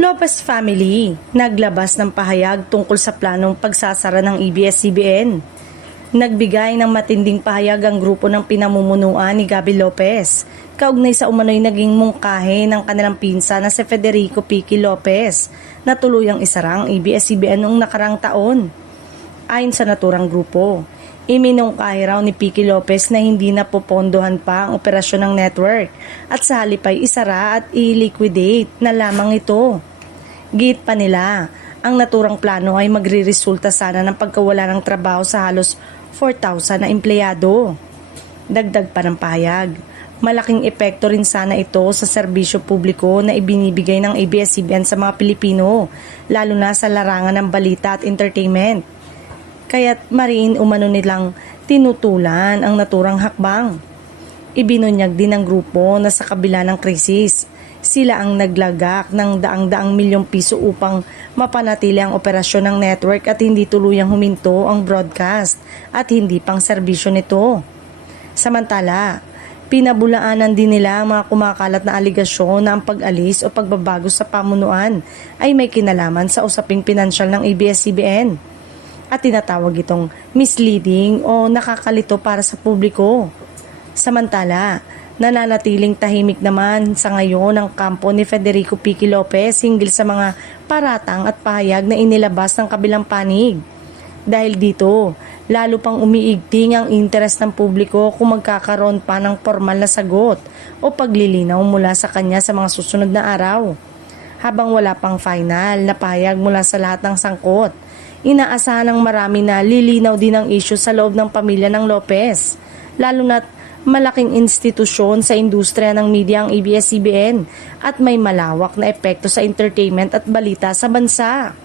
Lopez family, naglabas ng pahayag tungkol sa planong pagsasara ng ABS-CBN. Nagbigay ng matinding pahayag ang grupo ng pinamumunuan ni Gabby Lopez, kaugnay sa umano'y naging mungkahe ng kanilang pinsa na si Federico Piqui Lopez na tuluyang isara ang ABS-CBN noong nakarang taon. Ayon sa naturang grupo, iminungkahe raw ni Piqui Lopez na hindi na popondohan pa ang operasyon ng network at sa halip ay isara at i-liquidate na lamang ito. Giit pa nila, ang naturang plano ay magriresulta sana ng pagkawala ng trabaho sa halos 4,000 na empleyado. Dagdag pa ng pahayag, malaking epekto rin sana ito sa serbisyo publiko na ibinibigay ng ABS-CBN sa mga Pilipino, lalo na sa larangan ng balita at entertainment. Kaya't mariin umano nilang tinutulan ang naturang hakbang. Ibinunyag din ng grupo na sa kabila ng krisis, sila ang naglagak ng daang-daang milyong piso upang mapanatili ang operasyon ng network at hindi tuluyang huminto ang broadcast at hindi pang serbisyo nito. Samantala, pinabulaanan din nila ang mga kumakalat na aligasyon na ang pag-alis o pagbabago sa pamunuan ay may kinalaman sa usaping pinansyal ng ABS-CBN at tinatawag itong misleading o nakakalito para sa publiko. Samantala, nananatiling tahimik naman sa ngayon ang kampo ni Federico Piqui Lopez hinggil sa mga paratang at pahayag na inilabas ng kabilang panig. Dahil dito, lalo pang umiigting ang interes ng publiko kung magkakaroon pa ng formal na sagot o paglilinaw mula sa kanya sa mga susunod na araw. Habang wala pang final na pahayag mula sa lahat ng sangkot, inaasahan ng marami na lilinaw din ang issue sa loob ng pamilya ng Lopez, lalo na't malaking institusyon sa industriya ng media ang ABS-CBN at may malawak na epekto sa entertainment at balita sa bansa.